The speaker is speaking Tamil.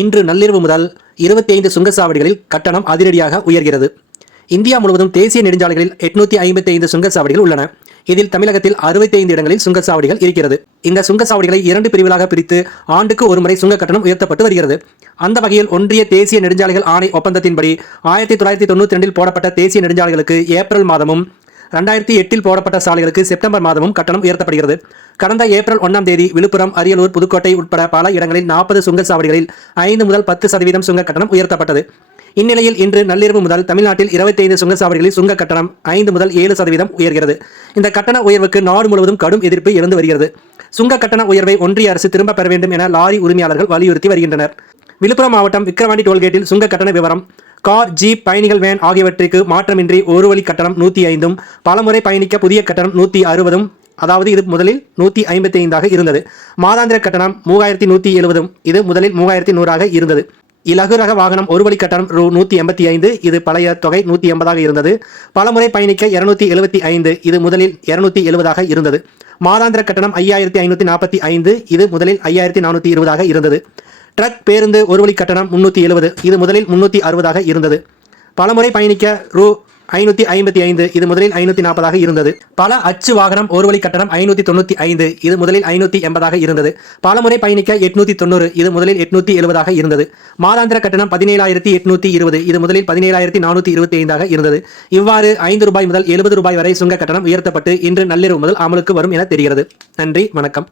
இன்று நள்ளிரவு முதல் இருபத்தி ஐந்து சுங்கச்சாவடிகளில் கட்டணம் அதிரடியாக உயர்கிறது. இந்தியா முழுவதும் தேசிய நெடுஞ்சாலைகளில் எட்நூத்தி ஐம்பத்தி ஐந்து சுங்கச்சாவடிகள் உள்ளன. இதில் தமிழகத்தில் 65 இடங்களில் சுங்கச்சாவடிகள் இருக்கிறது. இந்த சுங்கச்சாவடிகளை இரண்டு பிரிவுகளாக பிரித்து ஆண்டுக்கு ஒருமுறை சுங்க கட்டணம் உயர்த்தப்பட்டு வருகிறது. அந்த வகையில் ஒன்றிய தேசிய நெடுஞ்சாலைகள் ஆணை ஒப்பந்தத்தின்படி ஆயிரத்தி தொள்ளாயிரத்தி தொண்ணூற்றி ரெண்டில் போடப்பட்ட தேசிய நெடுஞ்சாலைகளுக்கு ஏப்ரல் மாதமும் ரெண்டாயிரத்தி எட்டில் போடப்பட்ட சாலைகளுக்கு செப்டம்பர் மாதமும் கட்டணம் உயர்த்தப்படுகிறது. கடந்த ஏப்ரல் ஒன்றாம் தேதி விழுப்புரம் அரியலூர் புதுக்கோட்டை உட்பட பல இடங்களில் நாற்பது சுங்கச்சாவடிகளில் ஐந்து முதல் பத்து சதவீதம் சுங்க கட்டணம் உயர்த்தப்பட்டது. இந்நிலையில் இன்று நள்ளிரவு முதல் தமிழ்நாட்டில் 25 சுங்கச்சாவடிகளில் சுங்க கட்டணம் ஐந்து முதல் ஏழு சதவீதம் உயர்கிறது. இந்த கட்டண உயர்வுக்கு நாடு முழுவதும் கடும் எதிர்ப்பு இருந்து வருகிறது. சுங்க கட்டண உயர்வை ஒன்றிய அரசு திரும்ப பெற வேண்டும் என லாரி உரிமையாளர்கள் வலியுறுத்தி வருகின்றனர். விழுப்புரம் மாவட்டம் விக்கிரவாண்டி டோல்கேட்டில் சுங்க கட்டண விவரம் கார் ஜீப் பயணிகள் வேன் ஆகியவற்றிற்கு மாற்றமின்றி ஒரு வழி கட்டணம் நூற்றி ஐந்தும் பலமுறை பயணிக்க புதிய கட்டணம் நூற்றி அறுபதும் அதாவது இது முதலில் நூற்றி ஐம்பத்தி ஐந்தாக இருந்தது. மாதாந்திர கட்டணம் மூவாயிரத்தி நூற்றி எழுபதும் இது முதலில் மூவாயிரத்தி நூறாக இருந்தது. இலகு ரக வாகனம் ஒரு வழி கட்டணம் ரூ நூற்றி எண்பத்தி ஐந்து இது பழைய தொகை நூற்றி எண்பதாக இருந்தது. பலமுறை பயணிக்க இருநூத்தி எழுபத்தி ஐந்து இது முதலில் இருநூத்தி எழுபதாக இருந்தது. மாதாந்திர கட்டணம் ஐயாயிரத்தி ஐநூற்றி நாற்பத்தி ஐந்து இது முதலில் ஐயாயிரத்தி நானூற்றி இருபதாக இருந்தது. ட்ரக் பேருந்து ஒரு வழி கட்டணம் முன்னூற்றி எழுபது இது முதலில் முன்னூற்றி அறுபதாக இருந்தது. பலமுறை பயணிக்க ரூ. ஐநூற்றி ஐம்பத்தி ஐந்து. இது முதலில் ஐநூற்றி நாற்பதாக இருந்தது. பல அச்சு வாகனம் ஒரு வழி கட்டணம் ஐநூற்றி தொண்ணூற்றி ஐந்து. இது முதலில் ஐநூற்றி எண்பதாக இருந்தது. பலமுறை பயணிக்க எட்நூற்றி தொண்ணூறு. இது முதலில் எட்நூற்றி எழுபதாக இருந்தது. மாதாந்திர கட்டணம் பதினேழாயிரத்தி எட்நூற்றி இருபது. இது முதலில் பதினேழாயிரத்தி நானூற்றி இருபத்தி ஐந்தாக இருந்தது. இவ்வாறு ஐந்து ரூபாய் முதல் எழுபது ரூபாய் வரை சுங்க கட்டணம் உயர்த்தப்பட்டு இன்று நள்ளிரவு முதல் அமலுக்கு வரும் என தெரிகிறது. நன்றி. வணக்கம்.